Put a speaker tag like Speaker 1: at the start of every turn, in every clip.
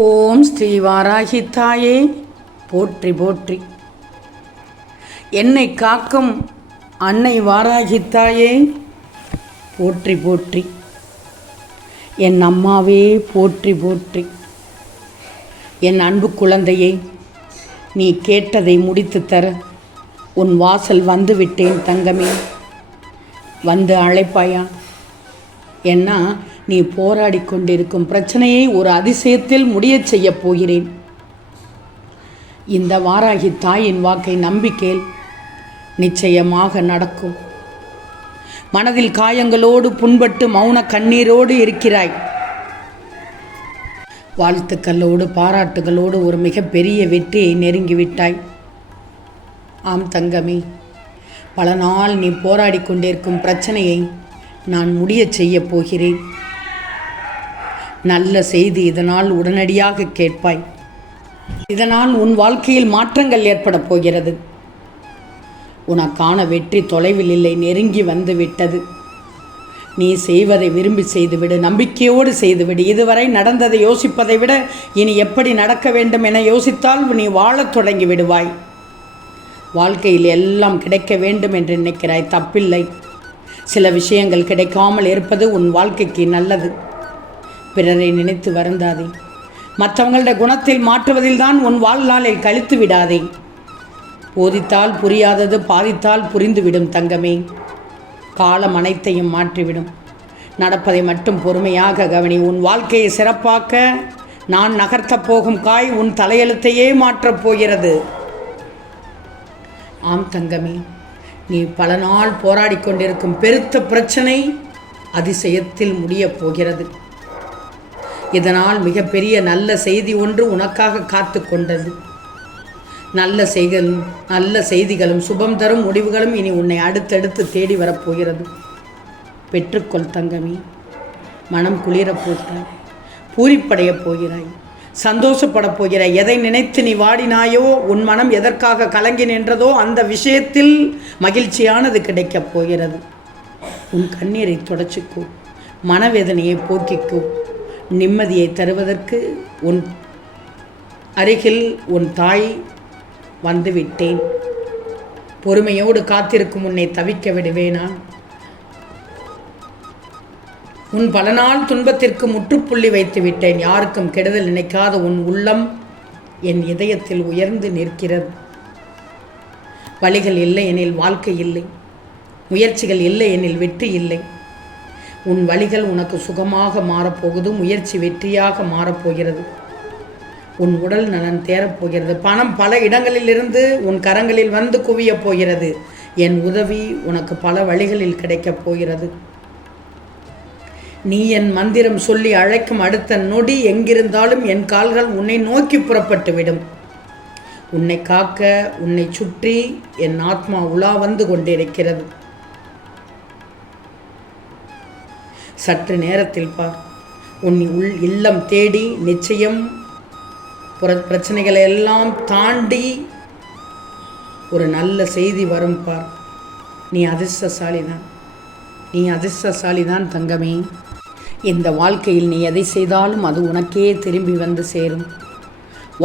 Speaker 1: ஓம் ஸ்ரீ வாராகி தாயே போற்றி போற்றி. என்னை காக்கும் அன்னை வாராகி தாயே போற்றி போற்றி. என் அம்மாவே போற்றி போற்றி. என் அன்பு குழந்தையை நீ கேட்டதை முடித்து தர உன் வாசல் வந்து விட்டேன் தங்கமே. வந்து அழைப்பாயா? ஏன்னா நீ போராடி கொண்டிருக்கும் பிரச்சனையை ஒரு அதிசயத்தில் முடியச் செய்யப் போகிறேன். இந்த வாராகி தாயின் வாக்கை நம்பிக்கையில் நிச்சயமாக நடக்கும். மனதில் காயங்களோடு புண்பட்டு மௌன கண்ணீரோடு இருக்கிறாய். வாழ்த்துக்களோடு பாராட்டுகளோடு ஒரு மிகப்பெரிய வெற்றியை நெருங்கிவிட்டாய். ஆம் தங்கமே பல நாள் நீ போராடி கொண்டிருக்கும் பிரச்சனையை நான் முடியச் செய்யப் போகிறேன். நல்ல செய்தி இதனால் உடனடியாக கேட்பாய். இதனால் உன் வாழ்க்கையில் மாற்றங்கள் ஏற்படப் போகிறது. உனக்கான வெற்றி தொலைவில் இல்லை நெருங்கி வந்து விட்டது. நீ செய்வதை விரும்பி செய்துவிடு நம்பிக்கையோடு செய்துவிடு. இதுவரை நடந்ததை யோசிப்பதை விட இனி எப்படி நடக்க வேண்டும் என யோசித்தால் நீ வாழத் தொடங்கி விடுவாய். வாழ்க்கையில் எல்லாம் கிடைக்க வேண்டும் என்று நினைக்கிறாய் தப்பில்லை. சில விஷயங்கள் கிடைக்காமல் இருப்பது உன் வாழ்க்கைக்கு நல்லது. பிறரை நினைத்து வருந்தாதே. மற்றவங்களுடைய குணத்தில் மாற்றுவதில் தான் உன் வாழ்நாளில் கழித்து விடாதே. போதித்தால் புரியாதது பாதித்தால் புரிந்துவிடும் தங்கமே. காலம் அனைத்தையும் மாற்றிவிடும். நடப்பதை மட்டும் பொறுமையாக கவனி. உன் வாழ்க்கையை சிறப்பாக்க நான் நகர்த்தப் போகும் காய் உன் தலையெழுத்தையே மாற்றப் போகிறது. ஆம் தங்கமே நீ பல நாள் போராடி கொண்டிருக்கும் பெருத்த பிரச்சனை அதிசயத்தில் முடியப் போகிறது. இதனால் மிகப்பெரிய நல்ல செய்தி ஒன்று உனக்காக காத்து கொண்டது. நல்ல செய்கள் நல்ல செய்திகளும் சுபம் தரும் முடிவுகளும் இனி உன்னை அடுத்தடுத்து தேடி வரப்போகிறது. பெற்றுக்கொள் தங்கமே. மனம் குளிரப் போகிறாய் பூரிப்படையப் போகிறாய். சந்தோஷப்படப் போகிறாய். எதை நினைத்து நீ வாடினாயோ உன் மனம் எதற்காக கலங்கி நின்றதோ அந்த விஷயத்தில் மகிழ்ச்சியானது கிடைக்கப் போகிறது. உன் கண்ணீரை தொடச்சிக்கோ. மனவேதனையை போக்கிக்கோ. நிம்மதியை தருவதற்கு உன் அருகில் உன் தாய் வந்துவிட்டேன். பொறுமையோடு காத்திருக்கும் உன்னை தவிக்க விடுவேனா உன் பல நாள் துன்பத்திற்கு முற்றுப்புள்ளி வைத்து விட்டேன். யாருக்கும் கெடுதல் நினைக்காத உன் உள்ளம் என் இதயத்தில் உயர்ந்து நிற்கிறது. வழிகள் இல்லை எனில் வாழ்க்கை இல்லை. முயற்சிகள் இல்லை எனில் வெற்றி இல்லை. உன் வழிகள் உனக்கு சுகமாக மாறப்போகுது முயற்சி வெற்றியாக மாறப்போகிறது. உன் உடல் நலன் தேரப்போகிறது பணம் பல இடங்களிலிருந்து உன் கரங்களில் வந்து குவியப் போகிறது. என் உதவி உனக்கு பல வழிகளில் கிடைக்கப் போகிறது. நீ என் மந்திரம் சொல்லி அழைக்கும் அடுத்த நொடி எங்கிருந்தாலும் என் கால்கள் உன்னை நோக்கி புறப்பட்டு விடும் உன்னை காக்க உன்னை சுற்றி என் ஆத்மா உலா வந்து கொண்டிருக்கிறது. சற்று நேரத்தில் பார் உன் உள் இல்லம் தேடி நிச்சயம் புற பிரச்சனைகளை எல்லாம் தாண்டி ஒரு நல்ல செய்தி வரும் பார் நீ அதிர்ஷ்டசாலி தான் நீ அதிர்ஷ்டசாலி தான் தங்கமே. இந்த வாழ்க்கையில் நீ எதை செய்தாலும் அது உனக்கே திரும்பி வந்து சேரும்.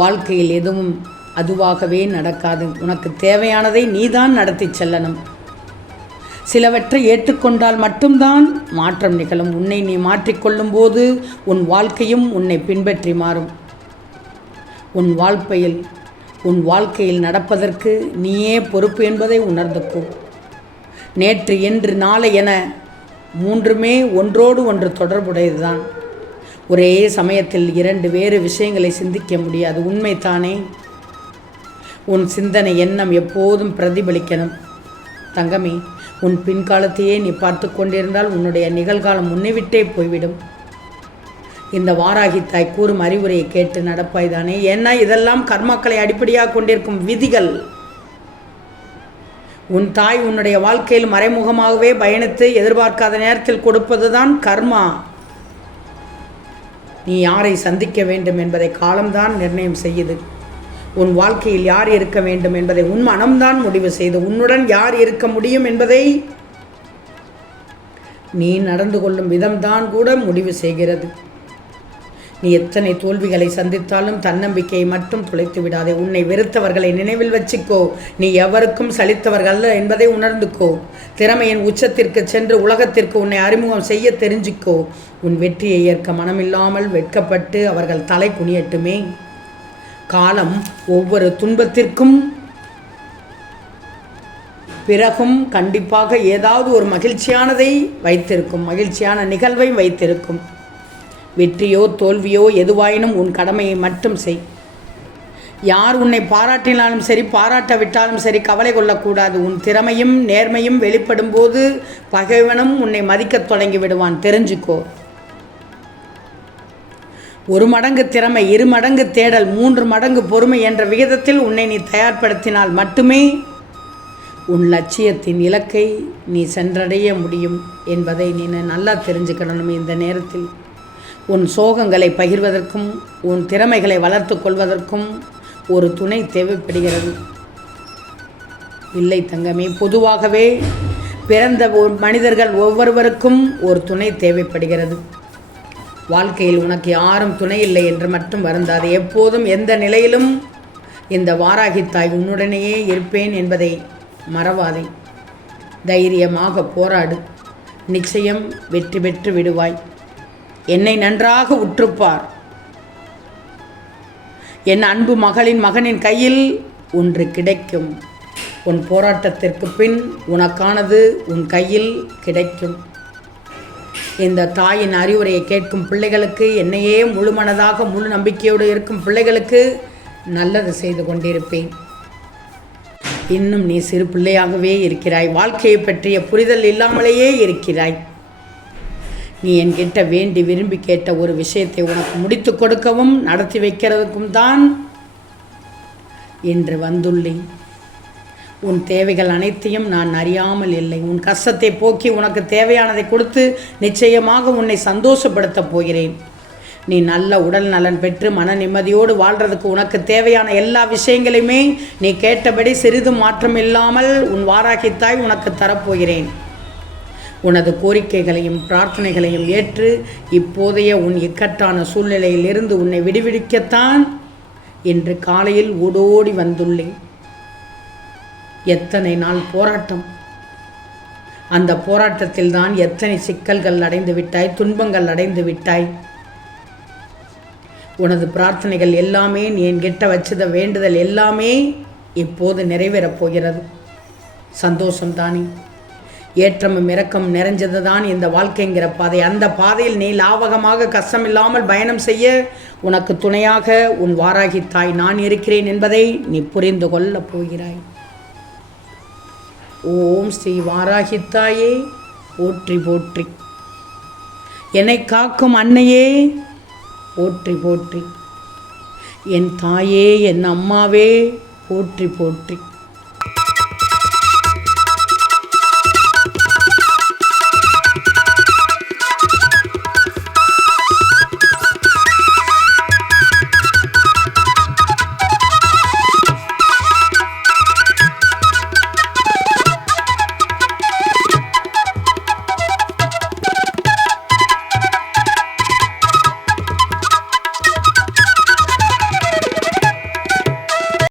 Speaker 1: வாழ்க்கையில் எதுவும் அதுவாகவே நடக்காது. உனக்கு தேவையானதை நீதான் நடத்தி செல்லணும். சிலவற்றை ஏற்றுக்கொண்டால் மட்டும்தான் மாற்றம் நிகழும். உன்னை நீ மாற்றிக்கொள்ளும் போது உன் வாழ்க்கையும் உன்னை பின்பற்றி மாறும். உன் வாழ்க்கையில் உன் வாழ்க்கையில் நடப்பதற்கு நீயே பொறுப்பு என்பதை உணர்ந்துக்கோ நேற்று என்று நாளை என மூன்றுமே ஒன்றோடு ஒன்று தொடர்புடையதுதான். ஒரே சமயத்தில் இரண்டு வேறு விஷயங்களை சிந்திக்க முடியாது. உண்மைத்தானே உன் சிந்தனை எண்ணம் எப்போதும் பிரதிபலிக்கணும். தங்கமே உன் பின்காலத்தையே நீ பார்த்து கொண்டிருந்தால் உன்னுடைய நிகழ்காலம் முன்னிவிட்டே போய்விடும். இந்த வாராகி தாய் கூறும் அறிவுரையை கேட்டு நடப்பாய் தானே ஏன்னா இதெல்லாம் கர்மாக்களை அடிப்படையாக கொண்டிருக்கும் விதிகள். உன் தாய் உன்னுடைய வாழ்க்கையில் மறைமுகமாகவே பயணித்து எதிர்பார்க்காத நேரத்தில் கொடுப்பதுதான் கர்மா. நீ யாரை சந்திக்க வேண்டும் என்பதை காலம்தான் நிர்ணயம் செய்யுது. உன் வாழ்க்கையில் யார் இருக்க வேண்டும் என்பதை உன் மனம்தான் முடிவு செய்து உன்னுடன் யார் இருக்க முடியும் என்பதை நீ நடந்து கொள்ளும் விதம்தான் கூட முடிவு செய்கிறது. நீ எத்தனை தோல்விகளை சந்தித்தாலும் தன்னம்பிக்கையை மட்டும் துளைத்து விடாதே. உன்னை வெறுத்தவர்களை நினைவில் வச்சுக்கோ. நீ எவருக்கும் சலித்தவர்கள் அல்ல என்பதை உணர்ந்துக்கோ. திறமையின் உச்சத்திற்கு சென்று உலகத்திற்கு உன்னை அறிமுகம் செய்ய தெரிஞ்சுக்கோ. உன் வெற்றியை ஏற்க மனமில்லாமல் வெட்கப்பட்டு அவர்கள் தலை குனியட்டுமே. காலம் ஒவ்வொரு துன்பத்திற்கும் பிறகும் கண்டிப்பாக ஏதாவது ஒரு மகிழ்ச்சியானதை வைத்திருக்கும் மகிழ்ச்சியான நிகழ்வை வைத்திருக்கும். வெற்றியோ தோல்வியோ எதுவாயினும் உன் கடமையை மட்டும் செய். யார் உன்னை பாராட்டினாலும் சரி பாராட்டவிட்டாலும் சரி கவலை கொள்ளக்கூடாது. உன் திறமையும் நேர்மையும் வெளிப்படும் போது பகைவனும் உன்னை மதிக்கத் தொடங்கி விடுவான். தெரிஞ்சுக்கோ. ஒரு மடங்கு திறமை இரு மடங்கு தேடல் மூன்று மடங்கு பொறுமை என்ற விகிதத்தில் உன்னை நீ தயார்படுத்தினால் மட்டுமே உன் லட்சியத்தின் இலக்கை நீ சென்றடைய முடியும் என்பதை நீ நல்லா தெரிஞ்சுக்கணும் இந்த நேரத்தில். உன் சோகங்களை பகிர்வதற்கும் உன் திறமைகளை வளர்த்து கொள்வதற்கும் ஒரு துணை தேவைப்படுகிறது. இல்லை தங்கமே பொதுவாகவே பிறந்த மனிதர்கள் ஒவ்வொருவருக்கும் ஒரு துணை தேவைப்படுகிறது. வாழ்க்கையில் உனக்கு யாரும் துணை இல்லை என்று மட்டும் வருந்தாது. எப்போதும் எந்த நிலையிலும் இந்த வாராகித்தாய் உன்னுடனேயே இருப்பேன் என்பதை மறவாதே. தைரியமாக போராடு. நிச்சயம் வெற்றி பெற்று விடுவாய். என்னை நன்றாக உற்றுப்பார். என் அன்பு மகளின் மகனின் கையில் ஒன்று கிடைக்கும். உன் போராட்டத்திற்கு பின் உனக்கானது உன் கையில் கிடைக்கும். இந்த தாயின் அறிவுரையை கேட்கும் பிள்ளைகளுக்கு என்னையே முழு மனதாக முழு நம்பிக்கையோடு இருக்கும் பிள்ளைகளுக்கு நல்லது செய்து கொண்டிருப்பேன். இன்னும் நீ சிறு பிள்ளையாகவே இருக்கிறாய். வாழ்க்கையை பற்றிய புரிதல் இல்லாமலேயே இருக்கிறாய். நீ என்கிட்ட வேண்டி விரும்பி கேட்ட ஒரு விஷயத்தை உனக்கு முடித்து கொடுக்கவும் நடத்தி வைக்கிறதுக்கும் தான் என்று வந்துள்ளேன். உன் தேவைகள் அனைத்தையும் நான் அறியாமல் இல்லை. உன் கஷ்டத்தை போக்கி உனக்கு தேவையானதை கொடுத்து நிச்சயமாக உன்னை சந்தோஷப்படுத்தப் போகிறேன். நீ நல்ல உடல் நலன் பெற்று மன நிம்மதியோடு வாழ்கிறதுக்கு உனக்கு தேவையான எல்லா விஷயங்களையுமே நீ கேட்டபடி சிறிதும் மாற்றம் இல்லாமல் உன் வாராகித்தாய் உனக்கு தரப்போகிறேன். உனது கோரிக்கைகளையும் பிரார்த்தனைகளையும் ஏற்று இப்போதைய உன் இக்கட்டான சூழ்நிலையிலிருந்து உன்னை விடுவிக்கத்தான் இன்று காலையில் ஓடோடி வந்துள்ளேன். எத்தனை நாள் போராட்டம்? அந்த போராட்டத்தில் தான் எத்தனை சிக்கல்கள் அடைந்து விட்டாய் துன்பங்கள் அடைந்து விட்டாய்? உனது பிரார்த்தனைகள் எல்லாமே நீ என்கிட்ட வச்சத வேண்டுதல் எல்லாமே இப்போது நிறைவேறப் போகிறது. சந்தோஷம்தானே ஏற்றமும் இறக்கம் நிறைஞ்சது தான் இந்த வாழ்க்கைங்கிற பாதை. அந்த பாதையில் நீ லாவகமாக கஷ்டமில்லாமல் பயணம் செய்ய உனக்கு துணையாக உன் வாராகி தாய் நான் இருக்கிறேன் என்பதை நீ புரிந்து கொள்ளப் போகிறாய். ஓம் ஸ்ரீ வாராகித்தாயே. போற்றி போற்றி. என்னை காக்கும் அன்னையே போற்றி போற்றி. என் தாயே என் அம்மாவே போற்றி போற்றி.